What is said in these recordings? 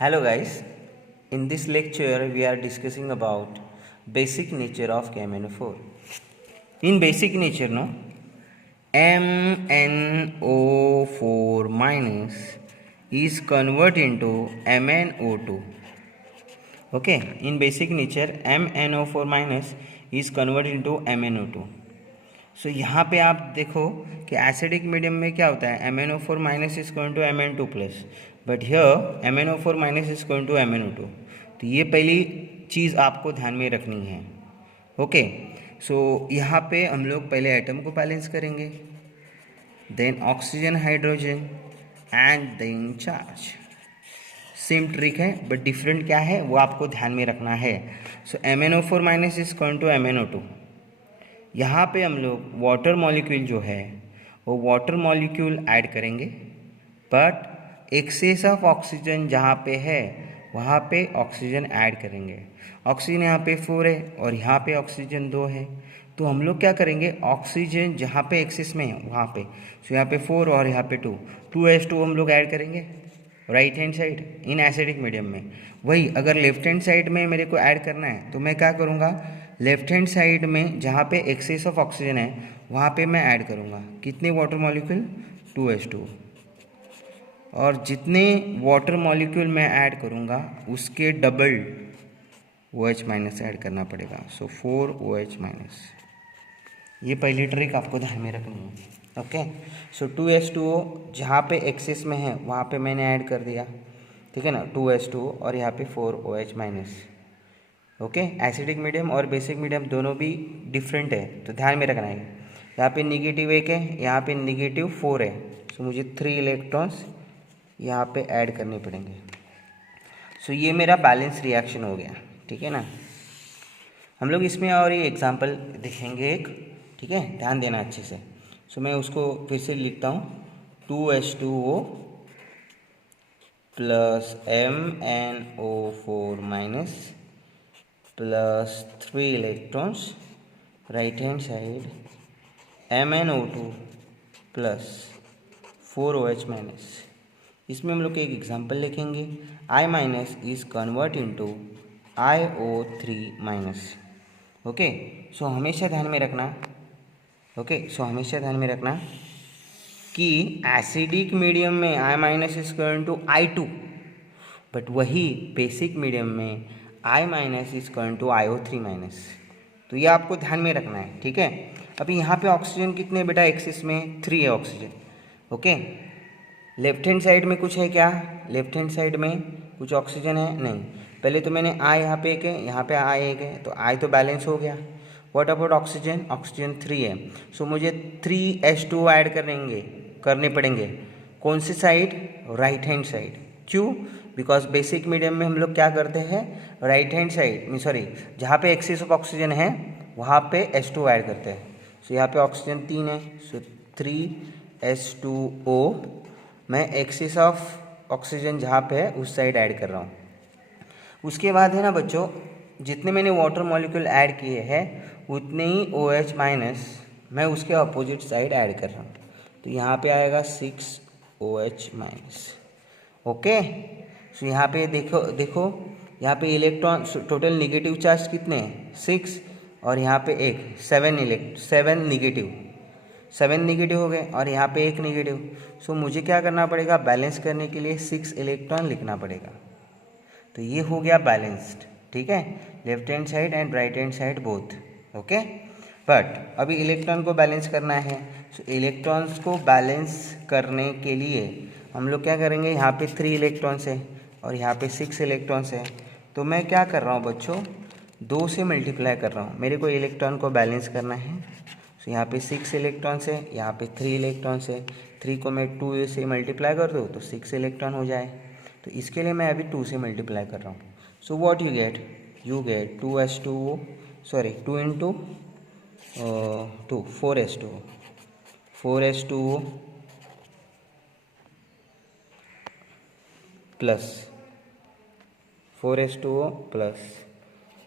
Hello guys, in this lecture we are discussing about basic nature of KMnO4. In basic nature, no, MnO4 minus is converted into MnO2. Okay, in basic nature MnO4 minus is converted into MnO2. सो यहाँ पे आप देखो कि acidic medium में क्या होता है, MnO4 minus is going to Mn2 plus, but here MnO4 minus is going to MnO2. तो ये पहली चीज़ आपको ध्यान में रखनी है. ओके, सो यहाँ पे हम लोग पहले एटम को बैलेंस करेंगे, then oxygen, hydrogen and then charge. Same trick है बट डिफरेंट क्या है वो आपको ध्यान में रखना है. So MnO4 minus is going to MnO2. यहाँ पे हम लोग वाटर मॉलिक्यूल जो है वो वाटर मॉलिक्यूल ऐड करेंगे, बट एक्सेस ऑफ ऑक्सीजन जहाँ पे है वहाँ पे ऑक्सीजन ऐड करेंगे. ऑक्सीजन यहाँ पे 4 है और यहाँ पे ऑक्सीजन 2 है, तो हम लोग क्या करेंगे, ऑक्सीजन जहाँ पे एक्सेस में है वहाँ पे, सो यहाँ पे 4 और यहाँ पे 2H2 हम लोग ऐड करेंगे right hand side in acidic medium में. वही अगर लेफ्ट हैंड साइड में मेरे को ऐड करना है तो मैं क्या करूँगा, लेफ्ट हैंड साइड में जहाँ पे एक्सेस ऑफ ऑक्सीजन है वहाँ पे मैं ऐड करूँगा कितने वाटर मॉलिक्यूल, 2H2. और जितने वाटर मॉलिक्यूल मैं ऐड करूँगा उसके डबल OH माइनस ऐड करना पड़ेगा. सो 4OH माइनस. ये पहली ट्रिक आपको ध्यान में रखनी है. ओके, सो 2H2O जहाँ पे एक्सेस में है वहाँ पे मैंने ऐड कर दिया, ठीक है ना, 2H2O और यहाँ पे 4OH minus. Okay, acidic medium और बेसिक मीडियम दोनों भी डिफरेंट है तो ध्यान में रखना है. यहाँ पे -1 है, यहाँ पे -4 है, सो मुझे 3 इलेक्ट्रॉन्स यहाँ पे ऐड करने पड़ेंगे. सो ये मेरा बैलेंस रिएक्शन हो गया, ठीक है ना. हम लोग इसमें और ये एग्जांपल देखेंगे एक, ठीक है, ध्यान देना अच्छे से. सो मैं उसको फिर से लिखता हूँ, 2H2O plus MnO4 minus plus 3 electrons right hand side, MnO2 plus 4OH minus. इसमें हम लोग एक एग्जांपल लिखेंगे, I minus is convert into IO3 minus. Okay, so हमेशा ध्यान में रखना, हमेशा ध्यान में रखना कि एसिडिक मीडियम में I minus is equal to I2, but वही बेसिक मीडियम में I minus is equal to IO3 minus. तो ये आपको ध्यान में रखना है, ठीक है. अभी यहाँ पे ऑक्सीजन कितने बेटा एक्सिस में, 3 है oxygen. Okay, left hand side में कुछ है क्या, लेफ्ट हैंड साइड में कुछ ऑक्सीजन है नहीं. पहले तो मैंने I यहाँ पे 1 है, यहाँ पे I 1 है, तो I तो बैलेंस हो गया. व्हाट अबाउट ऑक्सीजन, ऑक्सीजन 3 है, सो मुझे 3H2 ऐड करने पड़ेंगे. कौन सी साइड, राइट हैंड साइड. क्यों, बिकॉज बेसिक मीडियम में हम लोग क्या करते हैं, राइट हैंड साइड सॉरी जहाँ पे एक्सेस ऑफ ऑक्सीजन है वहाँ पे H2 ऐड करते हैं. सो यहाँ पे ऑक्सीजन 3 है, सो 3H2O मैं एक्सेस ऑफ ऑक्सीजन जहाँ पे है उस साइड ऐड कर रहा हूँ. उसके बाद है ना बच्चों, जितने मैंने वाटर मॉलिक्यूल ऐड किए हैं उतने ही OH माइनस मैं उसके अपोजिट साइड ऐड कर रहा हूँ. तो यहाँ पे आएगा 6OH माइनस. ओके, सो यहाँ पे देखो यहाँ पे इलेक्ट्रॉन टोटल निगेटिव चार्ज कितने हैं, 6, और यहाँ पे 7 निगेटिव हो गए और यहाँ पे 1 निगेटिव. सो मुझे क्या करना पड़ेगा, बैलेंस करने के लिए 6 इलेक्ट्रॉन लिखना पड़ेगा. तो ये हो गया बैलेंस्ड, ठीक है, left hand side and right hand side both. Okay, but अभी इलेक्ट्रॉन को बैलेंस करना है. सो इलेक्ट्रॉन्स को बैलेंस करने के लिए हम लोग क्या करेंगे, यहाँ पे 3 इलेक्ट्रॉन्स है और यहाँ पे 6 इलेक्ट्रॉन्स है. तो मैं क्या कर रहा हूँ बच्चों, 2 से मल्टीप्लाई कर रहा हूँ, मेरे को इलेक्ट्रॉन को बैलेंस करना है. सो यहाँ पे 6 इलेक्ट्रॉन्स है, यहाँ पे 3 इलेक्ट्रॉन्स है, 3 को मैं 2 से मल्टीप्लाई कर दूँ तो 6 इलेक्ट्रॉन हो जाए. तो इसके लिए मैं अभी 2 से मल्टीप्लाई कर रहा हूँ. So what you get 2H2O, sorry 2 into 2 4H2O plus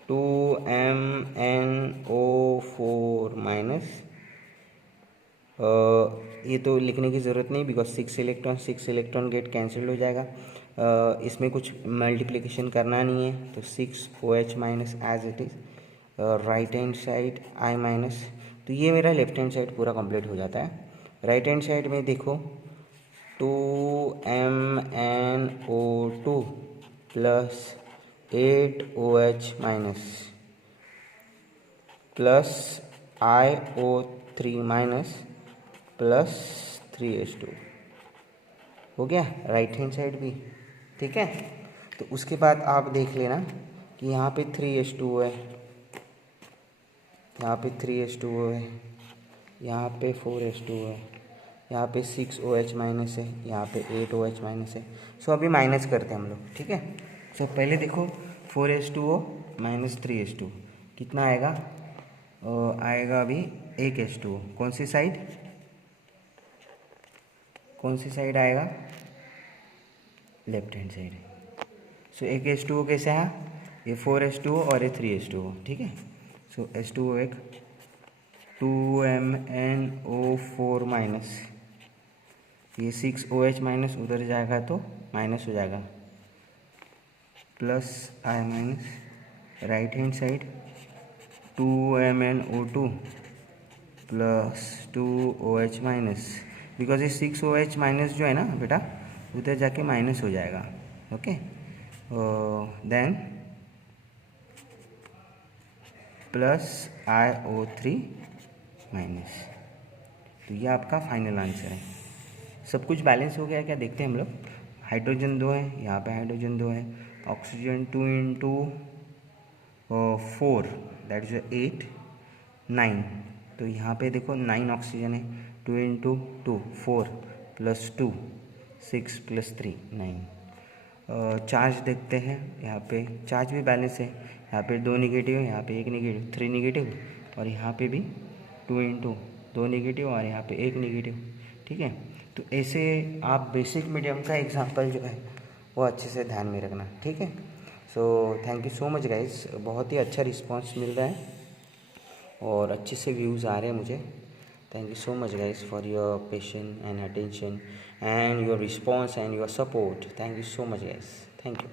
2MnO4 minus, ये तो लिखने की ज़रूरत नहीं बिकॉज 6 इलेक्ट्रॉन गेट कैंसिल हो जाएगा. इसमें कुछ मल्टीप्लिकेशन करना नहीं है, तो 6OH minus as it is, right hand side I minus, तो ये मेरा लेफ्ट हैंड साइड पूरा कंप्लीट हो जाता है। राइट हैंड साइड में देखो 2MnO2 plus 8OH minus plus IO3 minus plus 3H2 हो गया राइट हैंड साइड भी, ठीक है। तो उसके बाद आप देख लेना कि यहाँ पे 3H2 है, यहाँ पे 3H2 है, यहाँ पे 4H2 है, यहाँ पे 6OH माइनस है, यहाँ पे 8OH माइनस है। सो अभी माइनस करते हैं हम लोग, ठीक है। सो पहले देखो 4H2O माइनस 3H2 कितना आएगा, आएगा अभी 1H2O। कौन सी साइड आएगा, लेफ्ट हैंड साइड। सो 1H2O कैसे है, ये 4H2O और ये 3H2O, ठीक है। सो H2O एक 2MnO4 माइनस, ये 6OH माइनस उधर जाएगा तो माइनस हो जाएगा, plus I minus, right hand side 2MnO2 plus 2OH minus, because ये 6OH माइनस जो है ना बेटा उधर जाके माइनस हो जाएगा, okay. Then plus IO3 minus, तो ये आपका फाइनल आंसर है। सब कुछ बैलेंस हो गया क्या, देखते हैं हम लोग। हाइड्रोजन 2 है, यहाँ पे हाइड्रोजन 2 है, ऑक्सीजन 2 इंटू 4 दैट इज 8 9, तो यहाँ पे देखो 9 ऑक्सीजन है, 2 इंटू 2 4 प्लस 2 6 प्लस 3 9। चार्ज देखते हैं, यहाँ पे चार्ज भी बैलेंस है, यहाँ पे 2 निगेटिव है, यहाँ पे 1 निगेटिव, 3 निगेटिव, और यहाँ पे भी 2 इंटू 2 निगेटिव और यहाँ पे 1 निगेटिव, ठीक है। तो ऐसे आप बेसिक मीडियम का एग्जाम्पल जो है वो अच्छे से ध्यान में रखना, ठीक है। So thank you so much guys, बहुत ही अच्छा रिस्पांस मिल रहा है और अच्छे से व्यूज़ आ रहे हैं मुझे। Thank you so much guys for your patience and attention and your response and your support. Thank you so much guys. Thank you.